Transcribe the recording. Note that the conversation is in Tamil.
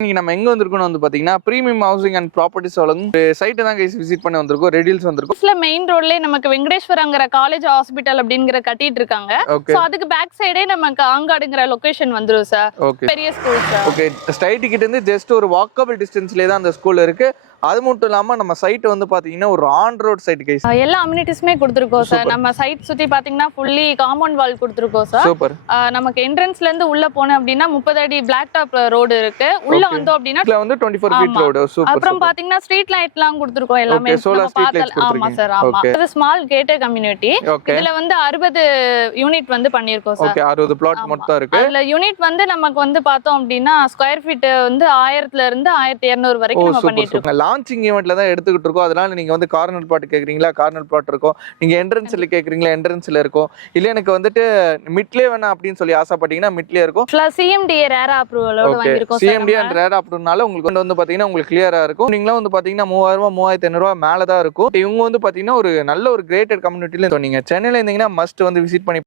இன்னைக்கு நம்ம எங்க வந்திருக்கோம்னு வந்து பாத்தீங்கன்னா பிரீமியம் ஹவுசிங் அண்ட் ப்ராப்பர்ட்டிஸ் வழங்கும் சைட்டை தான் கைஸ் விசிட் பண்ணி வந்திருக்கோம். ரெடில்ஸ் வந்திருக்கோம். மெயின் ரோட்லயே நமக்கு வெங்கடேஸ்வரங்கிற காலேஜ் ஹாஸ்பிட்டல் அப்படிங்கிற கட்டிட்டு இருக்காங்க. சோ அதுக்கு பேக் சைடே நமக்கு ஆங்காடுங்கிற லொகேஷன் வந்துரும் சார். பெரிய ஸ்கூல் சார். ஓகே, ஸ்ட்ரைட் கிட்ட இருந்து ஜஸ்ட் ஒரு வாக்கபிள் டிஸ்டன்ஸ்லயே தான் அந்த ஸ்கூல் இருக்கு. அது மட்டும் இல்லாம நம்ம சைட் வந்து பாத்தீங்கன்னா ஒரு ஆன் ரோட் சைட் கைஸ். எல்லா அம்யூனிட்டிஸ்மே கொடுத்திருக்கோம் சார். நம்ம சைட் சுத்தி பாத்தீங்கன்னா ஃபுல்லி காம்பவுண்ட் வால் கொடுத்திருக்கோம் சார். சூப்பர். நமக்கு என்ட்ரன்ஸ்ல இருந்து உள்ள போனோம் அப்படினா 30 அடி பிளாக் டாப் ரோட் இருக்கு. உள்ள வந்தோம் அப்படினா இதுல வந்து 24 ஃபீட் ரோட். சூப்பர். அப்புறம் பாத்தீங்கன்னா ஸ்ட்ரீட் லைட்லாம் கொடுத்திருக்கோம் எல்லாமே. ஆமா சார், ஆமா. இது ஸ்மால் கேட்டட் கம்யூனிட்டி. இதுல வந்து 60 யூனிட் வந்து பண்ணிருக்கோம் சார். ஓகே, 60 பிளாட் மொத்தம் இருக்கு. அதுல யூனிட் வந்து நமக்கு வந்து பார்த்தோம் அப்படினா ஸ்கொயர் ஃபீட் வந்து 1000 ல இருந்து 1200 வரைக்கும் நம்ம பண்ணிட்டு இருக்கோம். லான்ச்சிங் ஈவென்ட்ல தான் எடுத்துக்கிட்டு இருக்கோம். அதனால நீங்க வந்து கார்னர் பிளாட் கேக்குறீங்களா, கார்னர் பிளாட் இருக்கும். நீங்க என்ட்ரன்ஸ்ல கேக்குறீங்களா, என்ட்ரன்ஸ்ல இருக்கும். இல்ல எனக்கு வந்துட்டு மிட்லே வேணா அப்படின்னு சொல்லி ஆசைப்பட்டீங்கன்னா மிட்லே இருக்கும். சிஎம்டிஏ ரேரா அப்ரூவலோட வாங்கிருக்கோம். சிஎம்டிஏ அண்ட் ரேரா அப்ரூவல்னால உங்களுக்கு வந்து பாத்தீங்கன்னா உங்களுக்கு கிளியரா இருக்கும். நீங்க வந்து பாத்தீங்கன்னா 3000 3500 மேல தான் இருக்கும். இவங்க வந்து பாத்தீங்கன்னா ஒரு நல்ல ஒரு கிரேட்டட் கம்யூனிட்டில நீங்க சென்னையில இருந்தீங்கன்னா மஸ்ட் வந்து விசிட் பண்ணி